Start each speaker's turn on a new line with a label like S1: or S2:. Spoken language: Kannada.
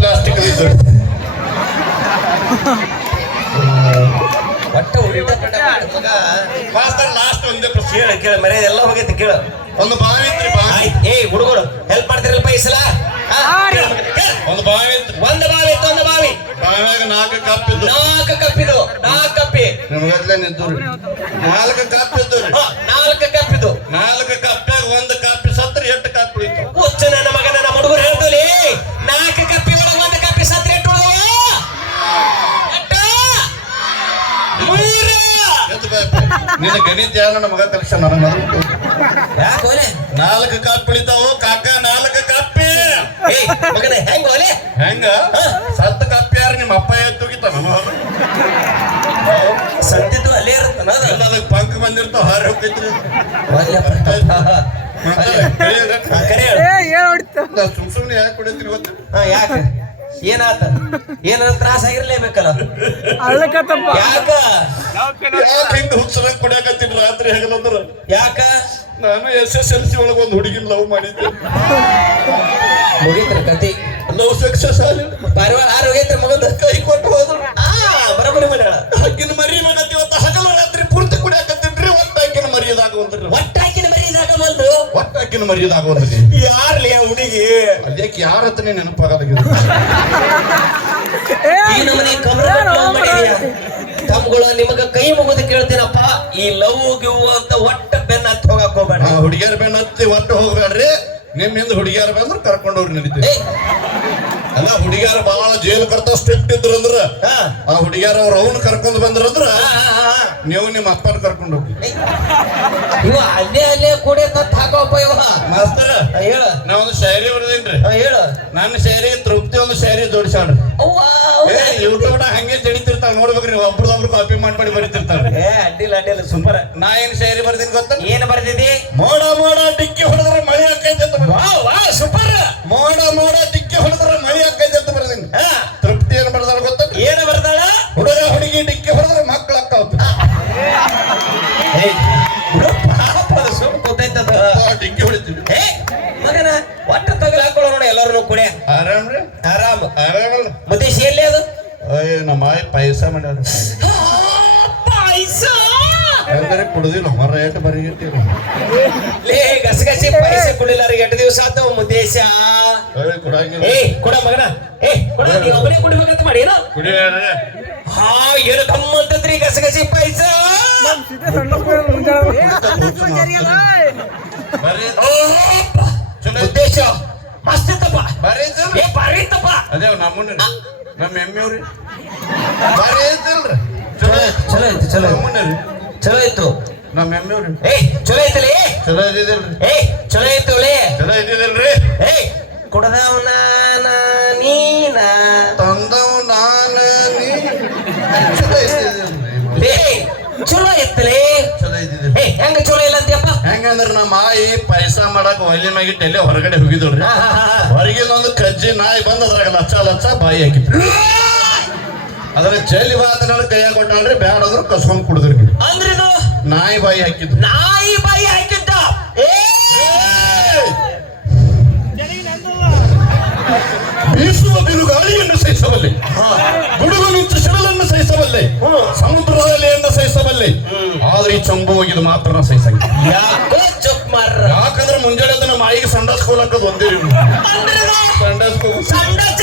S1: ಪ್ಲಾಸ್ಟಿಕ್
S2: ಒಟ್ಟ ಉಲ್ಟಾ ಪಲ್ಟಾ ಮಾಡಿ ಮಗ.
S1: ಮಾಸ್ತರ್ ಲಾಸ್ಟ್ ಒಂದೇ ಪ್ರಶ್ನೆ.
S2: ಕೇಳು ಕೇಳು ಮರೆ ಎಲ್ಲ ಹೋಗೈತಿ ಕೇಳು.
S1: ಒಂದು ಬಾವಿ.
S2: ಏ ಹುಡುಗರು ಹೆಲ್ಪ್ ಮಾಡ್ತಿರಲ್ಪ ಈ ಸಲ? ಆ, ಕೇಳು ಮಗ, ಕೇಳು.
S1: ಒಂದು ಬಾವಿ
S2: ಒಂದು ಬಾವಿ ಇತ್ತು ಒಂದು ಬಾವಿ.
S1: ಬಾವಿಯಾಗ ನಾಲ್ಕು ಕಪ್ಪಿದ್ದು
S2: ನಾಲ್ಕು ಕಪ್ಪಿದ್ದು ನಾಲ್ಕು ಕಪ್ಪಿ.
S1: ನಾಲ್ಕು ಕಪ್ಪಿದ್ದು
S2: ಹ, ನಿನ್ನ
S1: ಗಣಿತ ಯಾರು ನಮಗ ಮಗ ಕಲಿಸ
S2: ಓಲೆ
S1: ನಾಲ್ಕು ಕಪ್ ಉಳಿತಾವು? ಕಾಕ ನಾಲ್ಕು
S2: ಕಾಪಿ. ಹೆಂಗ ಓಲೆ
S1: ಹೆಂಗ? ಸತ್ತ ಕಾಪಿ ಯಾರು? ನಿಮ್ಮ ಅಪ್ಪ ಎತ್ತುಗಿತ
S2: ಸತ್ತಿದ್ದು ಅಲ್ಲೇ ಇರುತ್ತೆ
S1: ಎಲ್ಲ ಅದಕ್ಕೆ ಪಂಕ್ ಬಂದಿರ್ತಾವ ಹಾರಿ ಹೋಗ್ತೈತ್ರಿ ಸುಮ್ ಸುಮ್ನೆ ಯಾಕೆ ಕುಡಿತೀರಿ ಗೊತ್ತ?
S2: ಹಾ, ಯಾಕ? ಏನಾತ? ಏನಾರ ತ್ರಾಸ ಆಗಿರ್ಲೇಬೇಕಲ್ಲ
S3: ಅಳ್ಳಕತ್ತಪ್ಪ
S2: ಯಾಕ?
S1: ಹಿಂಗ ಹುಚ್ಚರಂಗ್ ಕುಡಿಯಾಕತ್ತೀನಿ ರಾತ್ರಿ ಹಗಲಂದ್ರ
S2: ಯಾಕ?
S1: ನಾನು ಎಸ್ ಎಸ್ ಎಲ್ ಸಿ ಒಳಗ ಒಂದು ಹುಡುಗಿನ ಲವ್ ಮಾಡಿದ್ದೆ.
S2: ಮುಗಿತ್ರ ಕತಿ
S1: ಲವ್ ಸಕ್ಸಸ್ ಆಗಿ
S2: ಪಾರಿವಾಳ ಆರೋಗ್ಯ ಮಗದ
S1: ಕೈ
S2: ಮರಿದಾಗ ಬಂದು
S1: ಒಟ್ಟ ಹಕ್ಕಿನ ಮರಿಯದಾಗುವಂತ್ರಿ
S2: ಯಾರ್ಲಿ ಆ ಹುಡುಗಿ?
S1: ಅದಕ್ಕೆ ಯಾರ ಹತ್ರನೇ ನೆನಪಾಗಲಾಗಿದೆ
S3: ಏ
S2: ಈ ತಮ್ಗಳು ನಿಮಗ ಕೈ ಮುಗಿದು ಕೇಳ್ತೀನಪ್ಪ ಈ ಲವ್ ಗಿವ್ ಅಂತ ಒಟ್ಟ ಬೆನ್ನ ಹತ್ತಿ ಹೋಗಕ್ ಹೋಗ್ಬೇಡ.
S1: ಆ ಹುಡುಗಿಯರ ಬೆನ್ನ ಹತ್ತಿ ಒಟ್ಟು ಹೋಗ್ಬೇಡ್ರಿ. ನಿಮ್ಮಿಂದ ಹುಡುಗಿಯರ ಬಂದ್ರೆ ಕರ್ಕೊಂಡವ್ರು ನಡೀತೀವಿ. ಅಲ್ಲ ಹುಡುಗಿಯರ ಬಹಳ ಜೇಲ್ ಕರ್ತ ಸ್ಟ್ರಿಕ್ಟ್ ಇದ್ರು ಅಂದ್ರ ಆ ಹುಡುಗಿಯರ ಅವ್ರ ಅವನ್ ಕರ್ಕೊಂಡ್ ಬಂದ್ರಂದ್ರ. ನೀವು ನಿಮ್ಮ ಅಪ್ಪನ ಕರ್ಕೊಂಡು ಹೋಗಿ
S2: ಇವ ಅಲ್ಲೇ ಅಲ್ಲೇ ಕೂಡೆ ತತ್ ಹಾಕೋಪ್ಪ ಇವ.
S1: ಮಾಸ್ತರ
S2: ಹೇಳ ಹೇಳು.
S1: ನಾ ಒಂದು ಶೈರಿ ಬರ್ದೇನ್ರಿ
S2: ಹೇಳ.
S1: ನನ್ನ ಶೈರಿ ತೃಪ್ತಿ ಒಂದು ಶೈರಿ
S2: ಅವ್ವ.
S1: ಯೂಟ್ಯೂಬ್ ಹಂಗೆ ಜಡಿತಿರ್ತಾವ ನೋಡ್ಬೇಕ್ರಿ ಒಬ್ರದೊಬ್ರು ಕಾಪಿ ಮಾಡಿ ಮಾಡಿ
S2: ಏ ಅಡ್ಡಿಲ್ಲ ಅಡ್ಡಿಲ್ಲ ಸೂಪರ್
S1: ನಾ ಏನ್ ಶೈರಿ ಬರ್ತೀನಿ ಗೊತ್ತ?
S2: ಏನ್ ಬರ್ದಿದಿ?
S1: ಮೋಡ ಮೋಡ ಡಿಕ್ಕಿ ಹೊಡೆದ್ರೆ ಮಳೆ ಆಕೈತೆ ಅಂತ.
S2: ವಾ ವಾ ಸೂಪರ್
S1: ಮೋಡ ಮೋಡ ಡಿಕ್ಕಿ ಹೊಡೆದ್ರೆ ಮಳೆ ಆಕೈತೆ ಅಂತ ಬರ್ದಿನಿ. ತೃಪ್ತಿ ಏನ್ ಬರ್ದಾಳ ಗೊತ್ತ?
S2: ಏನ ಬರ್ದಾಳ?
S1: ಹುಡುಗ ಹುಡುಗಿ ಡಿಕ್ಕಿ
S2: ನೋಡಿ ಆರಾಮ್ ರೀ?
S1: ಆರಾಮ್ರಿ
S2: ಆರಾಮ್.
S1: ಆರಾಮಲ್ಲ
S2: ಮತ್ತೆ ಎಲ್ಲಿ ಅದು?
S1: ಅಯ್ಯ ನಮ್ಮ ಆಯ್ ಪಾಯಸ ಮಾಡ್ಯಾರ
S2: ಪಾಯಸ!
S1: ಅಂದ್ರೆ ಕುಡ್ದಿಲ್ಲ ಹೊರ ಏಟ್ ಬರಿಗಿಟ್ಟಿಲ್ಲ
S2: ಲೇ ಗಸಗಸಿ ಪಾಯಸ ಕುಡಿಲಾರ ಎಂಟು ದಿವಸ ಆತವ ಮುದ್ದೇಶ?
S1: ಅಯ್ಯ ಕುಡಂಗಿಲ್ಲ.
S2: ಏ ಕೊಡ ಮಗನ. ಏ ಕುಡ ನೀ ಒಬ್ಬನೇ ಕುಡಿಬೇಕಂತ ಮಾಡಿ ಏನು?
S1: ಕುಡಿಯಾರ
S2: ಹಾ ಏನು ಗಮ್ಮಂತದ್ರಿ ಗಸಗಸಿ ಪಾಯಸ?
S3: ಸೀದಾ
S2: ಮಸ್ತ್ ಇತ್ತಪ್ಪ
S1: ಬರ್ರಿ
S2: ಏ ಬಾರಿ
S1: ನಮ್ಮನ್ನ. ನಮ್ಮ ಎಮ್ಮೆವ್ರಿ ಬರ್ರಿ ಐತಿಲ್ರಿ
S2: ಚಲೋ ಆಯ್ತು ಚಲೋ ಆಯ್ತು ಚಲೋ
S1: ನಮ್ಮನ್ನ ರೀ
S2: ಚಲೋ
S1: ನಮ್ಮ ಎಮ್ಮೆವ್ರಿ
S2: ಏ ಚಲೋ ಐತಲೇ
S1: ಚಲೋ
S2: ಏ ಚಲೋ ಐತು
S1: ಚಲೋ
S2: ಏ ಕುಡದವನ ನೀನ
S1: ತಂದವ್ ನಾನು ನೀ. ಚಲೋ ಇದ್ದಿದಿಲ್ರಿ
S2: ಲೇ ಚಲೋ ಇತ್ತಲೇ
S1: ಚಲೋ
S2: ಏ
S1: ಹೆಂಗಂದ್ರ ನಮ್ಮ ಮಾಯಿ ಪಾಯಸ ಮಾಡಕ್ ಒಲಿ ಮ್ಯಾಗಿಟ್ಟು ಎಲ್ಲೇ ಹೊರಗಡೆ ಹೋಗಿದ್ರಿ
S2: ಹಾ, ಹಾ, ಹಾ, ಹಾ.
S1: ಹೊರಗಿನ ಒಂದು ಕಜ್ಜಿ ನಾಯಿ ಬಂದ ಅದ್ರಾಗ ಲಚ್ಚ ಲಚ್ಚ ಬಾಯಿ ಹಾಕಿದ್ರು ಅದ್ರ ಚೆಲ್ಲಿ ಬಾತನ ಕೈಯಾಗ ಕೊಟ್ಟಾಳ್ರಿ ಬ್ಯಾಡ ಅಂದ್ರ ಕಸ್ಕೊಂಡ್ ಕುಡಿದ್ರಿ
S2: ಅಂದ್ರೆ
S1: ನಾಯಿ ಬಾಯಿ ಹಾಕಿದ್ರು
S2: ನಾಯಿ ಬಾಯಿ ಹಾಕಿದ್ದ? ಏ!
S1: ಬೀಸುವ ಬಿರುಗಾಳಿಯನ್ನು ಸಹಿಸಬಲ್ಲೆ. ಗುಡುಗು ನಿಂತು ಶಿರಲನ್ನು ಸಹಿಸಬಲ್ಲೆ. ಸಮುದ್ರ ಈ ಚಂಬು ಇದು ಮಾತ್ರ ನಾ
S2: ಯಾಕೋ ಚುಪ್ ಮಾರ್ರ
S1: ಯಾಕಂದ್ರೆ ಮುಂಜಾನೆ ನಮ್ಮ ಆಯಿಗೆ ಸಂಡಾಸ್ ಕೋಲಕ್ಕದು ಒಂದೇ ಸಂಡಾಸ್
S2: ಸಂಡಾಚರಿ